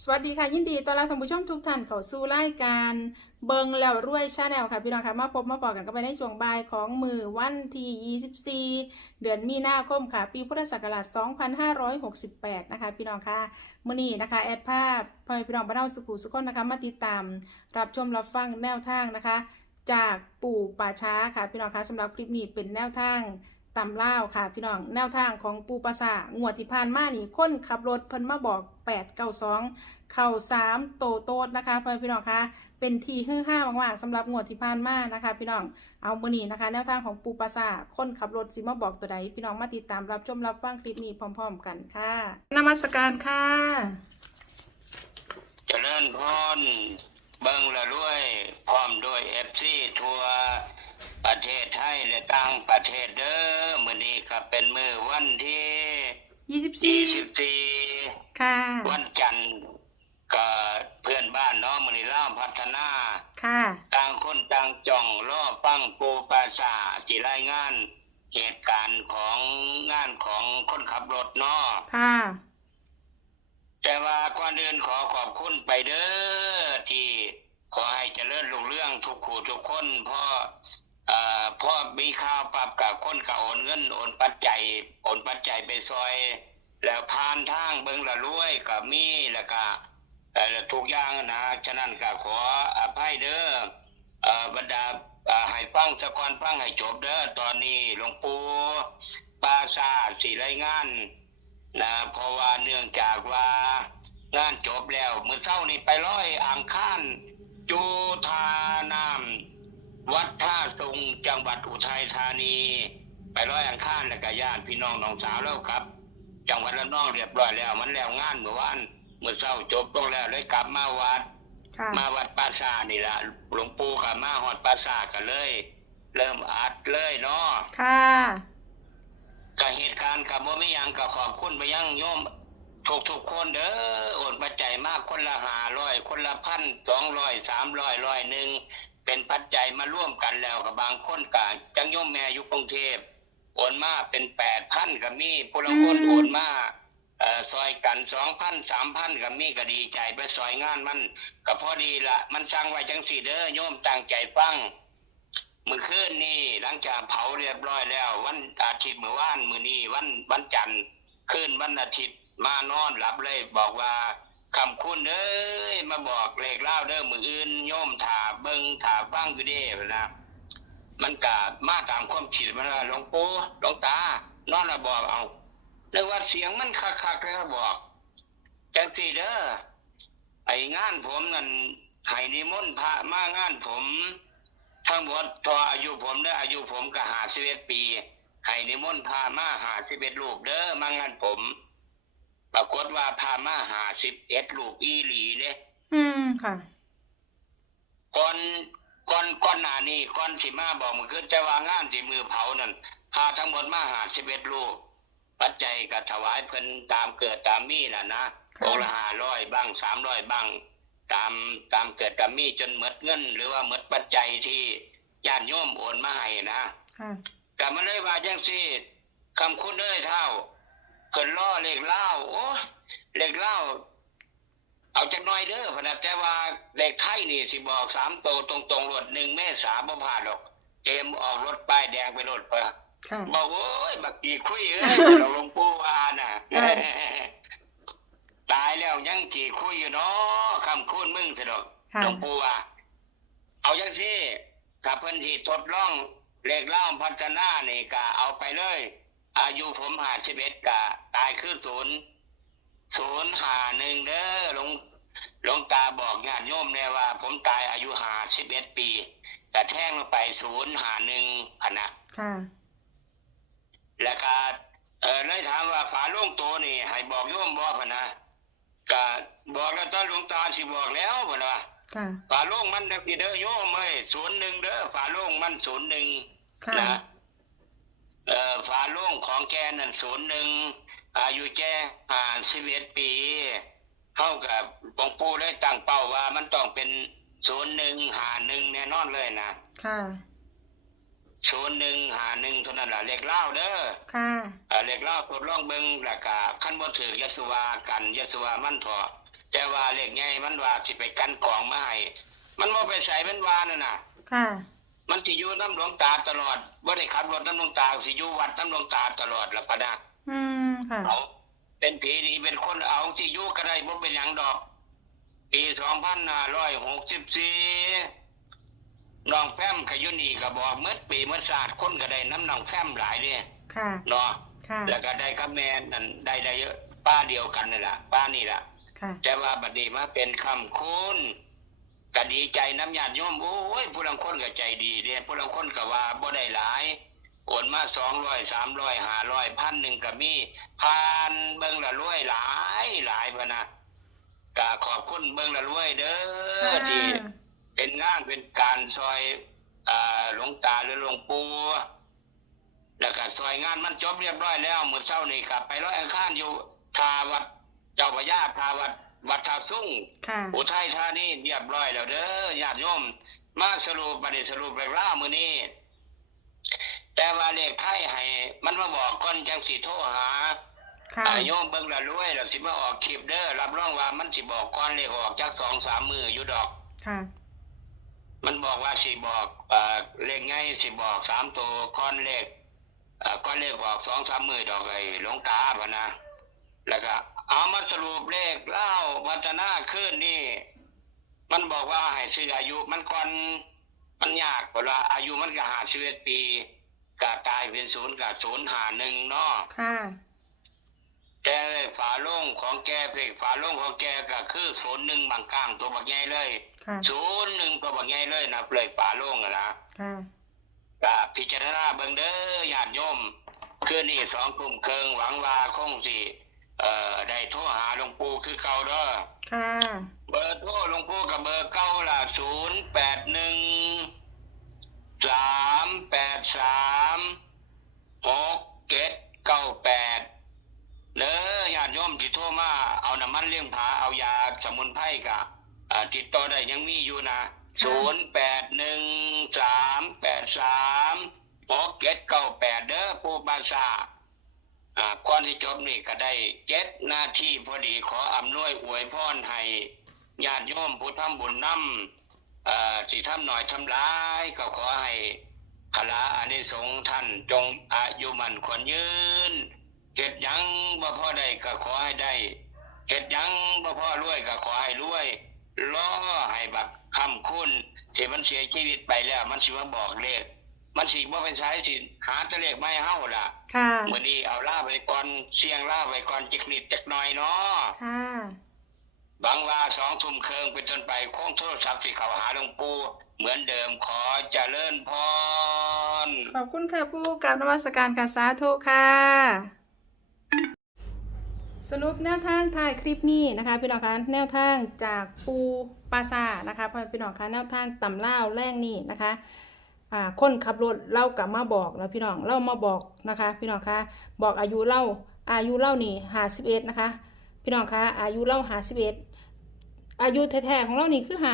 สวัสดีค่ะยินดีต้อนรับท่านผู้ชมทุกท่านเข้าสู่รายการเบิงแล้วรวยชาแนลค่ะพี่น้องค่ะมาพบมาปอกันกันไปในช่วงบ่ายของมือวันที่24เดือนมีนาคมค่ะปีพุทธศักราช2568นะคะพี่น้องค่ะมื้อนี้นะคะแอดภาพพ่อแม่พี่น้องบ้านเฮาสุขุสุขคนนะคะมาติดตามรับชมรับฟังแนวทางนะคะจากปู่ป่าช้าค่ะพี่น้องค่ะสำหรับคลิปนี้เป็นแนวทางตำล่าวค่ะพี่น้องแนวทางของปูปราสาทงวดที่ผ่านมานี่คนขับรถเพิ่นมาบอก892เข่า3โตโต้นะคะพี่น้องคะเป็นทีฮือห้ามากๆสำหรับงวดที่ผ่านมานะคะพี่น้องเอามื้อนี้นะคะแนวทางของปูปราสาทคนขับรถสิมาบอกตัวใดพี่น้องมาติดตามรับชมรับฟังคลิปนี้พร้อมๆกันค่ะนมัสการค่ะเจริญพรเบิ่งละรวยพร้อมด้วยFC ทั่วประเทศไทยและต่างประเทศเด้อมื้อนี้ก็เป็นมื้อวันที่24ค่ะวันจันทร์ก็เพื่อนบ้านเนาะมื้อนี้ลาวพัฒนาค่ะต่างคนต่างจ้องรอฟังปูปราสาทสิรายงานเหตุการณ์ของงานของคนขับรถเนาะค่ะแต่ว่าก่อนอื่นขอขอบคุณไปเด้อที่ขอให้เจริญรุ่งเรืองทุกคู่ทุกคนเพราะมีข่าวปรับกับคนก็โอนเงินโอนปัจจัยไปซอยแล้วผ่านทางเบิ่งละรวยก็มีแล้วก็ทุกอย่างนะฉะนั้นก็ขออภัยเด้อบรรดาให้ฟังสักก่อนฟังให้จบเด้อตอนนี้หลวงปู่ปราสาทสิรายงานนะเพราะว่าเนื่องจากว่างานจบแล้วมื้อเช้านี้ไปร้อยอ่างค้านจูทาน้ำวัดท่าสุงจังหวัดอุทัยธานีไปร้อยอ่างค้านแล้วก็ญาติพี่น้องน้องสาวแล้วครับจังหวัดละนองเรียบร้อยแล้วมันแล้วงานเมื่อวานเมื่อเช้าจบลงแล้วเลยกลับมาวัดปราสาทนี่ล่ะหลวงปู่ก็มาฮอดปราสาทกันเลยเริ่มอัดเลยเนาะค่ะก็เหตุการณ์กับบ่มีหยังก็ขอบคุณไปยังโยมทุกคนเด้อโอนปัจจัยมากคนละ500คนละ1,000 200 300 100เป็นปัจจัยมาร่วมกันแล้วกับบางคนก็จังโยมแม่อยู่กรุงเทพโอนมาเป็น 8,000 ก็มีผู้ละคนโอนมาซอยกัน 2,000 3,000 ก็มีก็ดีใจไปซอยงานมันก็พอดีละมันสร้างไว้จังซี่เด้อโยมตั้งใจฟังเมื่อคืนนี้หลังจากเผาเรียบร้อยแล้ววันอาทิตย์เมื่อวานมื้อนี้วันจันทร์คืนวันอาทิตย์มานอนหลับเลยบอกว่าคำคุณเอ้ยมาบอกเลขเล่าเด้อมื้ออื่นโยมถ่าเบิ่งถ่าฟังอยู่เด้นะมันก็มาตามความคิดมันว่าหลวงปู่หลวงตานอนแล้วบอกเอานึกว่าเสียงมันคักๆเลยบอกจังซี่เด้อไอ้งานผมนั่นให้นิมนต์พระมางานผมทั้งหมดพออายุผมเด้ออายุผมก็51ปีให้นิมนต์พามา51รูปเด้อมางานผมปรากฏว่าพามา51รูปอีหลีเด้ค่ะก่อนหน้านี้ก่อนสิมาบอกมันคือจะว่างานสิมือเผานั่นพาทั้งหมดมา51รูปปัจจัยก็ถวายเพิ่นตามเกิดตามมีล่ะนะองค์ละ500บ้าง300บ้างตามเกิดตามมีจนหมดเงินหรือว่าหมดปัจจัยที่ญาติโยมโอนมาให้นะก็มันเลยว่าจังซี่คำคุณเอ้ยเท่าเพิ่นล้อเลขเล่าโอ้เลขเล่าเอาจักหน่อยเด้อพะนะแต่ว่าเลขไทยนี่สิบอก3โตวตรงๆรถ1เมษายนบ่พลาดดอกเตรียมออกรถป้ายแดงไปรถไปบอกโอ้ยบักกี่คุยเอ้ยหลวงปู่ว่าน่ะตายแล้วยังจีคุยอยู่เนาะคำคุณมึงสิดอกหลวงปู่ว่าเอาจังซี่ถ้าเพิ่นสิทดลองเลขเล่าพัฒนานี่ก็เอาไปเลยอายุผม51ก็ตายคือ051เด้อหลวงตาบอกญาติโยมแน่ว่าผมตายอายุ51ปีแต่แท่งลงไป051พะนะแล้วก็เลยถามว่าฝาโล่งโตนี่ให้บอกโยมบ่พะนะก็บอกแล้วตอนหลวงตาสิบอกแล้วพะนะฝาโล่งมันเด้อโยมเอ้ย01เด้อฝาโล่งมัน01นะฝาโล่งของแกนั่น01อายุแก51ปีเท่ากับหลวงปู่ได้ตั้งเป้าว่ามันต้องเป็น0151แน่นอนเลยนะ0151เท่านั้นล่ะเลขเล่าเด้อเลขเล่าทดลองเบิ่งแล้วก็คันบ่ถูกยะสุวากันยะสุวามันเถาะ แต่ว่าเลขใหญ่มันว่าสิไปกันกองมาให้มันบ่ไปใส่มันว่านั่นน่ะ ค่ะ มันสิอยู่น้ำหลวงตาตลอดบ่ได้ขับรถน้ำหลวงตาสิอยู่วัดน้ำหลวงตาตลอดละพะนะ ค่ะ เอาเป็นผีนี่เป็นคนเอาสิอยู่ก็ได้บ่เป็นหยังดอกปี2564น้องแฟ้มก็อยู่นี่ก็บอกเมื่อปีเมื่อศาสตร์คนก็ได้น้ำน้องแฟ้มหลายเด้ ค่ะ เนาะ ค่ะ แล้วก็ได้กับแม่นั่นได้เยอะป้าเดียวกันนั่นล่ะป้านี่ล่ะ ค่ะ แต่ว่าบัดนี้มาเป็นคำคุณก็ดีใจน้ำญาติโยมโอ้ยผู้ลางคนก็ใจดีเด้ผู้ลางคนก็ว่าบ่ได้หลายโอนมา200 300 500 1,000ก็มีผ่านเบิ่งละรวยหลายพะนะก็ขอบคุณเบิ่งละรวยเด้อที่เป็นงานเป็นการซอยหลวงตาหรือหลวงปู่แล้วก็ซอยงานมันจบเรียบร้อยแล้วมื้อเช้านี้ก็ไปร้อยอังคารอยู่ทาวัดเจ้าพระยาทาวัดท่าซุ่ง ค่ะ อุทัยธานีเรียบร้อยแล้วเด้อญาติโยมมาสรุปบัดนี้สรุปเรื่องราวมื้อนี้แต่ว่าเลขไทยให้มันมาบอกก่อนจังสิโทรหา ค่ะ โยมเบิ่งละรวยแล้วสิมาออกคลิปเด้อรับรองว่ามันสิบอกก่อนเลขออกจัก 2-3 มื้ออยู่ดอก ค่ะ มันบอกว่าสิบอกเลขไงสิบอก3ตัวก่อนเลขก่อนเลขออก 2-3 มื้อดอกไอ้หลวงตาพะนะแล้วก็เอามาสรุปเลขเล่าวัฒนาขึ้นนี่มันบอกว่าให้ซื้ออายุมันก่อนมันยากเพราะว่าอายุมันก็51 ปีก็ตายเป็น0ก็051เนาะ ค่ะ แต่ฝาโล่งของแกเพลงฝาโล่งของแกก็คือ01บางกลางตัวบักใหญ่เลย ค่ะ 01ตัวบักใหญ่เลยนะเลยฝาโล่งนะ ค่ะ ก็พิจารณาเบิ่งเด้อญาติโยมคืนนี้2 ทุ่มครึ่งหวังว่าคงสิได้โทรหาหลวงปู่คือเก่าเด้อ ค่ะ เบอร์โทรหลวงปู่กับเบอร์เก่าล่ะ081 383 6798เด้อญาติโยมที่โทรมาเอาน้ำมันเลี้ยงผาเอายาสมุนไพรกะติดต่อได้ยังมีอยู่นะ081 383 6798เด้อปู่บาษาก่อนที่จบนี่ก็ได้7 นาทีพอดีขออำนวยอวยพรให้ญาติโยมผู้ทำบุญนำสิทำหน่อยทำหลายก็ขอให้ขลาอานิสงส์ท่านจงอายุมันขวัญยืนเฮ็ดหยังบ่พอได้ก็ขอให้ได้เฮ็ดหยังบ่พอรวยก็ขอให้รวยล้อให้บักคำคุณที่มันเสียชีวิตไปแล้วมันสิมาบอกเลขมันสิบ่เป็นสายสิหาแต่เลขไม่เฮาล่ะ ค่ะ มื้อนี้เอาล่าไปก่อนเสียงล่าไปก่อนจักนิดจักหน่อยเนาะ ค่ะ บางว่า2 ทุ่มครึ่งเป็นต้นไปคงโทรศัพท์สิเข้าหาหลวงปู่เหมือนเดิมขอเจริญพร ขอบคุณค่ะปู่กราบนมัสการค่ะสาธุค่ะ สรุปแนวทางถ่ายคลิปนี้นะคะพี่น้องคะแนวทางจากปูปาซานะคะพี่น้องคะแนวทางต่ำเล่าแรงนี่นะคะคนขับรถเล่ากลับมาบอกแล้วพี่น้องเล่ามาบอกนะคะพี่น้องคะบอกอายุเล่านี่51นะคะพี่น้องคะอายุเล่า51อายุแท้ๆของเรานี่คือ50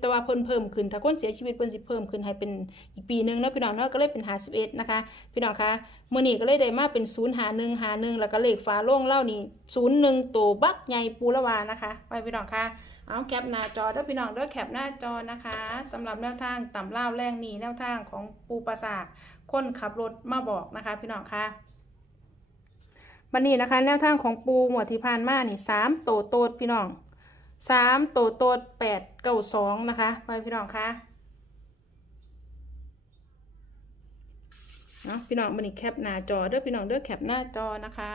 แต่ว่าเพิ่มขึ้นถ้าคนเสียชีวิตเพิ่นสิเพิ่มขึ้นให้เป็นอีกปีนึงนะพี่น้องเนาะก็เลยเป็น51นะคะพี่น้องคะมื้อนี้ก็เลยได้มาเป็น05151แล้วก็เลขฝาโลงเล่านี่01ตัวบักใหญ่ปูละวานะคะไปพี่น้องคะเอาแคปหน้าจอเด้อพี่น้องเด้อแคปหน้าจอนะคะสำหรับแนวทางต่ำเล่าแรงนี่แนวทางของปูปราสาทคนขับรถมาบอกนะคะพี่น้องคะวันนี้นะคะแนวทางของปูหมวดที่ผ่านมานี่3ตัวโตดพี่น้อง3ตัวโตด892นะคะไปพี่น้องคะเนาะพี่น้องมันนี่แคปหน้าจอเด้อพี่น้องเด้อแคปหน้าจอนะคะ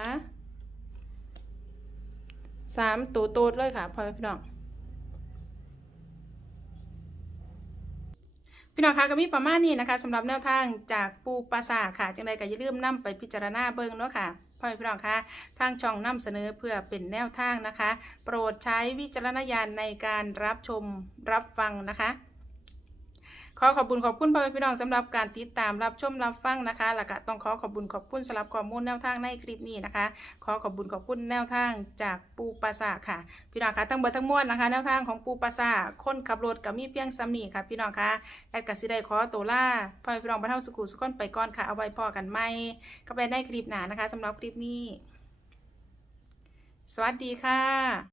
3ตัวโตดเลยค่ะพอพี่น้องพี่น้องคะก็มีประมาณนี้นะคะสำหรับแนวทางจากปูปราสาทค่ะจังใดก็อย่าลืมนำไปพิจารณาเบิ่งเนาะค่ะพ่อพี่น้องคะทางช่องนำเสนอเพื่อเป็นแนวทางนะคะโปรดใช้วิจารณญาณในการรับชมรับฟังนะคะขอขอบคุณพ่อพี่น้องสำหรับการติดตามรับชมรับฟังนะคะแล้วก็ต้องขอบคุณสำหรับข้อมูลแนวทางในคลิปนี้นะคะขอขอบคุณแนวทางจากปูปราสาทค่ะพี่น้องคะทั้งเบิดทั้งมวลนะคะแนวทางของปูปราสาทคนขับรถกับมีเพียงซ้ำนี่ค่ะพี่น้องคะแอดกสิได้ขอตัวล่าพ่อพี่น้องบรรเทาสุขุสุขคนไปก่อนค่ะเอาไว้พอกันใหม่ก็ไปในคลิปหน้านะคะสำหรับคลิปนี้สวัสดีค่ะ